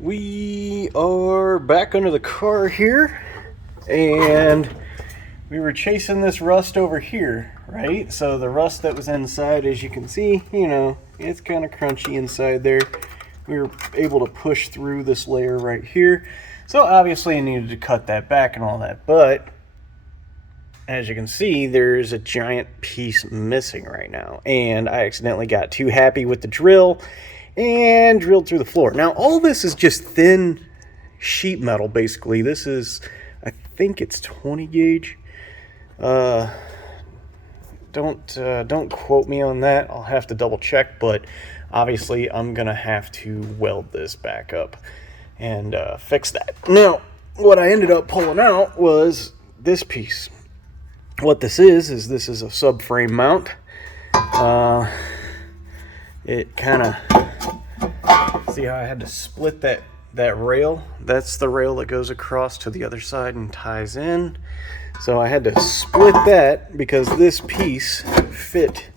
We are back under the car here, and we were chasing this rust over here, right? So the rust that was inside, as you can see, it's kind of crunchy inside there. We were able to push through this layer right here. So obviously I needed to cut that back and all that, but as you can see, there's a giant piece missing right now, and I accidentally got too happy with the drill and drilled through the floor. Now, all this is just thin sheet metal, basically. This is, I think it's 20 gauge. Don't quote me on that. I'll have to double check, but obviously I'm gonna have to weld this back up and fix that. Now, what I ended up pulling out was this piece. What this is this is a subframe mount. It kind of, see how I had to split that rail? That's the rail that goes across to the other side and ties in. So I had to split that because this piece fit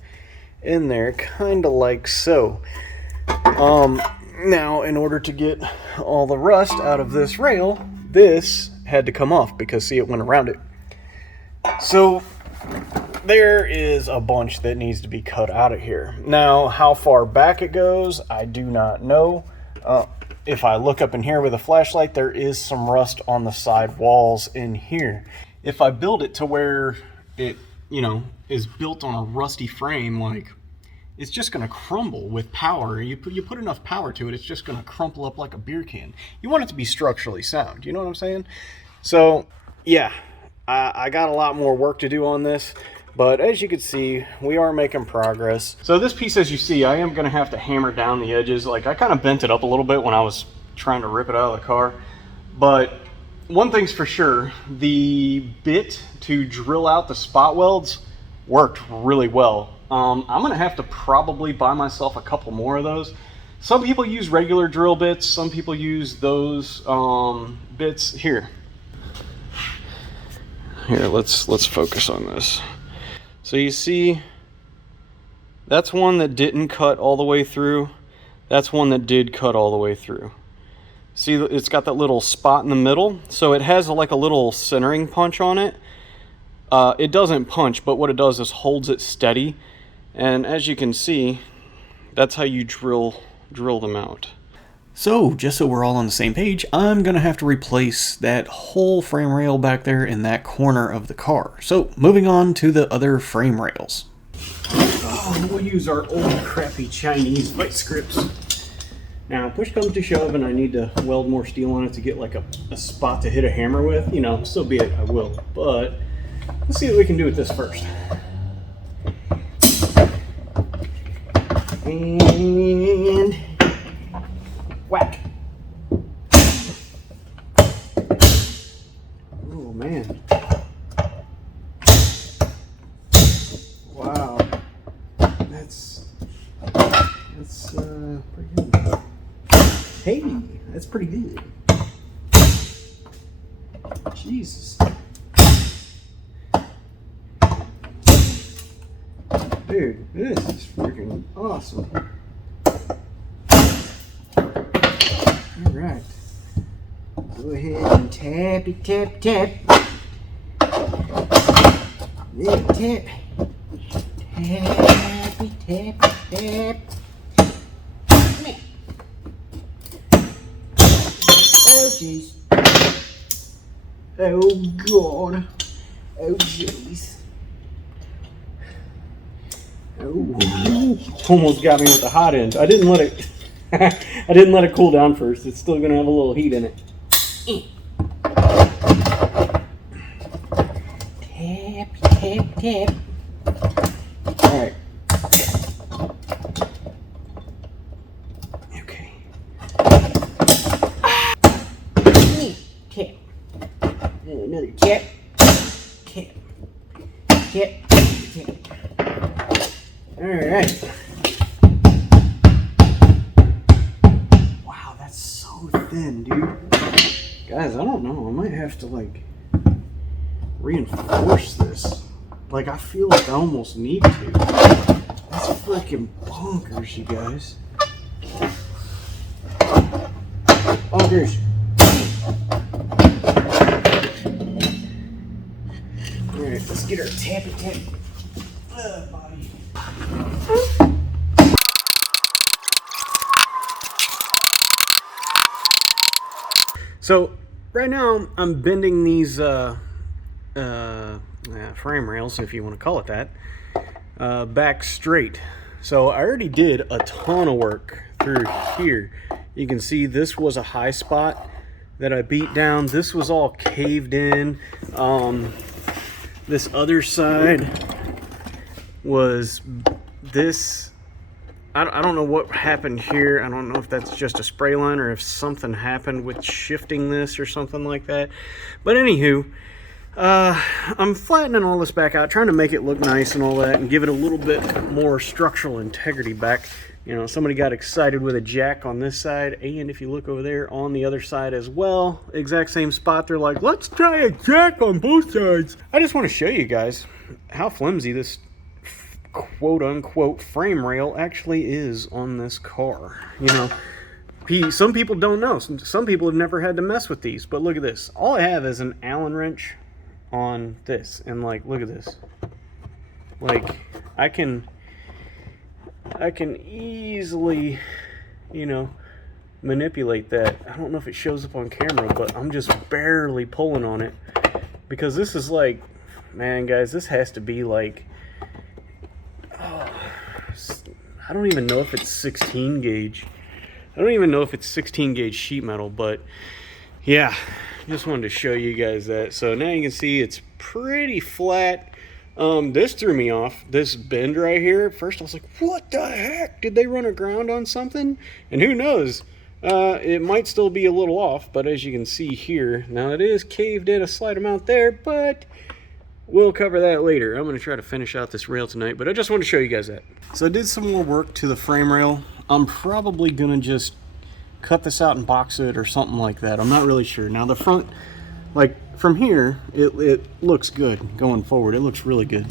in there kind of like so. Now, in order to get all the rust out of this rail, this had to come off because, see, it went around it. So there is a bunch that needs to be cut out of here. Now, how far back it goes, I do not know. If I look up in here with a flashlight, there is some rust on the side walls in here. If I build it to where it, is built on a rusty frame, like, it's just going to crumble with power. You put enough power to it, it's just going to crumple up like a beer can. You want it to be structurally sound, you know what I'm saying? So, yeah, I got a lot more work to do on this, but as you can see, we are making progress. So this piece, as you see, I am going to have to hammer down the edges. Like, I kind of bent it up a little bit when I was trying to rip it out of the car, but one thing's for sure, the bit to drill out the spot welds worked really well. I'm going to have to probably buy myself a couple more of those. Some people use regular drill bits, some people use those bits here. Here, let's focus on this. So you see, that's one that didn't cut all the way through. That's one that did cut all the way through. See, it's got that little spot in the middle, so it has like a little centering punch on it. It doesn't punch, but what it does is holds it steady. And as you can see, that's how you drill them out. So, just so we're all on the same page, I'm going to have to replace that whole frame rail back there in that corner of the car. So, moving on to the other frame rails. Oh, we'll use our old crappy Chinese vice grips. Now, push comes to shove and I need to weld more steel on it to get like a spot to hit a hammer with. So be it, I will. But, let's see what we can do with this first. And whack. Oh man. Wow. That's pretty good. Hey, that's pretty good. Jesus. Dude, this is freaking awesome. Alright. Go ahead and tap it, tap. Then tap. Tap. Come here. Oh, jeez. Oh, God. Oh, jeez. Oh, almost got me with the hot end. I didn't let it cool down first. It's still gonna have a little heat in it. Tap. All right. Okay. Tap. Another tap. Tap. All right. Wow, that's so thin, dude. Guys, I don't know. I might have to like reinforce this. Like, I feel like I almost need to. That's freaking bonkers, you guys. Oh Cheers. Alright, let's get our tappy body. So right now I'm bending these frame rails, if you want to call it that, back straight. So I already did a ton of work through here. You can see this was a high spot that I beat down. This was all caved in. This other side was this. I don't know what happened here. I don't know if that's just a spray line or if something happened with shifting this or something like that. But anywho, I'm flattening all this back out, trying to make it look nice and all that, and give it a little bit more structural integrity back. You know, somebody got excited with a jack on this side, and if you look over there on the other side as well, exact same spot, they're like, let's try a jack on both sides. I just want to show you guys how flimsy this quote-unquote frame rail actually is on this car. You know, some people don't know. Some people have never had to mess with these, but look at this. All I have is an Allen wrench on this, and like, look at this. Like, I can easily, you know, manipulate that. I don't know if it shows up on camera, but I'm just barely pulling on it, because this is like, man, guys, this has to be like, I don't even know if it's 16 gauge. I don't even know if it's 16 gauge sheet metal, but yeah, just wanted to show you guys that. So now you can see it's pretty flat. This threw me off, this bend right here. At first I was like, what the heck? Did they run aground on something? And who knows? It might still be a little off, but as you can see here, now it is caved in a slight amount there, but we'll cover that later. I'm going to try to finish out this rail tonight, but I just want to show you guys that. So I did some more work to the frame rail. I'm probably going to just cut this out and box it or something like that. I'm not really sure. Now the front, like from here, it looks good going forward. It looks really good.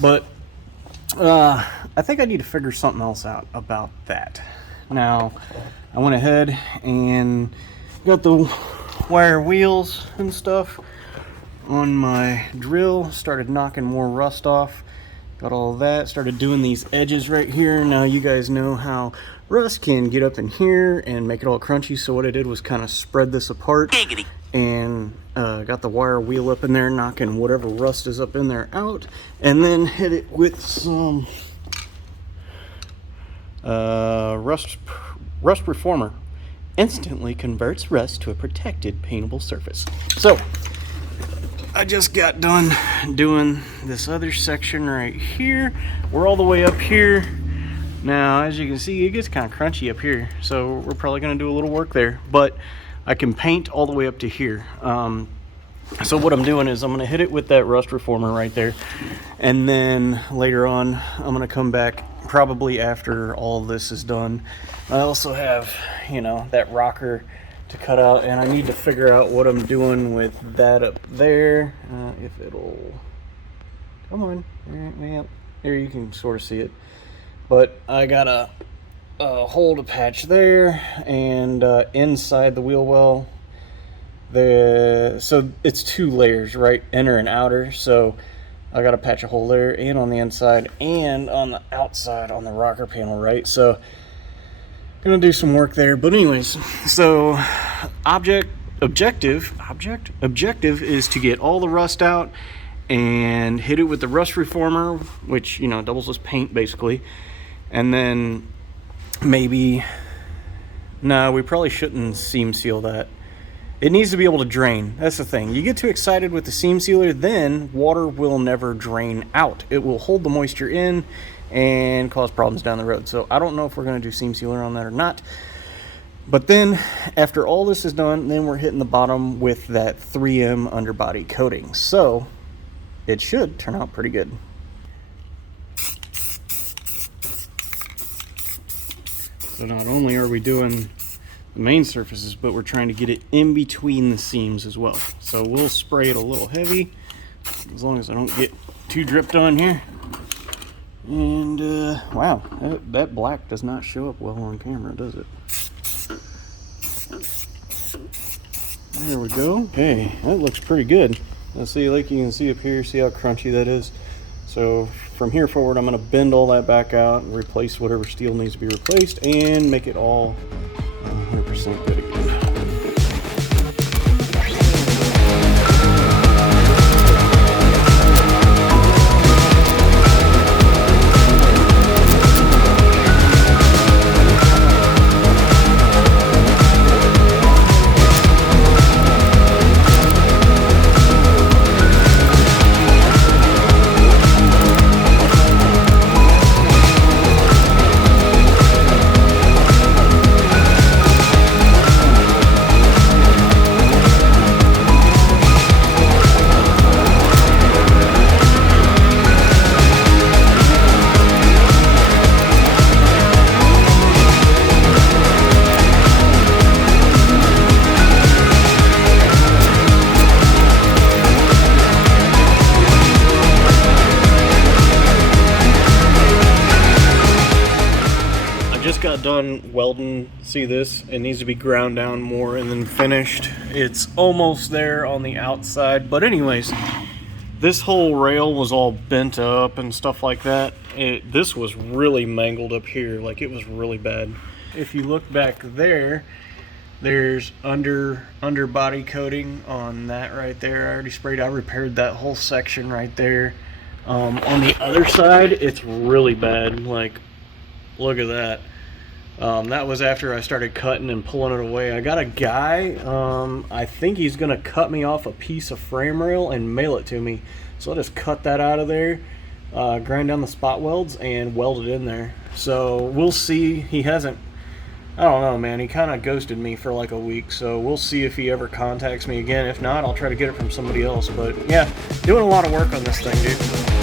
But I think I need to figure something else out about that. Now, I went ahead and got the wire wheels and stuff on my drill, started knocking more rust off, got all of that, started doing these edges right here. Now you guys know how rust can get up in here and make it all crunchy, so what I did was kind of spread this apart and got the wire wheel up in there, knocking whatever rust is up in there out, and then hit it with some rust reformer. Instantly converts rust to a protected paintable surface. So I just got done doing this other section right here. We're all the way up here. Now, as you can see, it gets kind of crunchy up here, so we're probably going to do a little work there, but I can paint all the way up to here. So what I'm doing is I'm going to hit it with that rust reformer right there, and then later on I'm going to come back probably after all this is done. I also have, you know, that rocker to cut out, and I need to figure out what I'm doing with that up there. If it'll come on, yeah, there you can sort of see it, but I got a hold a patch there, and inside the wheel well there, so it's two layers, right, inner and outer, so I got to patch a hole there and on the inside and on the outside on the rocker panel, right? So gonna do some work there. But anyways, so objective is to get all the rust out and hit it with the rust reformer, which, you know, doubles as paint basically. And then maybe, no, we probably shouldn't seam seal that. It needs to be able to drain. That's the thing. You get too excited with the seam sealer, then water will never drain out. It will hold the moisture in and cause problems down the road. So I don't know if we're going to do seam sealer on that or not. But then after all this is done, then we're hitting the bottom with that 3M underbody coating. So it should turn out pretty good. So not only are we doing the main surfaces, but we're trying to get it in between the seams as well. So we'll spray it a little heavy, as long as I don't get too dripped on here. And wow, that black does not show up well on camera, does it? There we go. Okay, that looks pretty good. Let's see, like you can see up here, see how crunchy that is. So from here forward, I'm going to bend all that back out and replace whatever steel needs to be replaced and make it all 100% good again. Just got done welding. See this? It needs to be ground down more and then finished. It's almost there on the outside. But anyways, this whole rail was all bent up and stuff like that. This was really mangled up here. Like, it was really bad. If you look back there, there's underbody coating on that right there. I already sprayed. I repaired that whole section right there. On the other side, it's really bad. Like, look at that. That was after I started cutting and pulling it away. I got a guy, I think he's going to cut me off a piece of frame rail and mail it to me. So I'll just cut that out of there, grind down the spot welds, and weld it in there. So we'll see. He hasn't, I don't know, man. He kind of ghosted me for like a week. So we'll see if he ever contacts me again. If not, I'll try to get it from somebody else. But yeah, doing a lot of work on this thing, dude.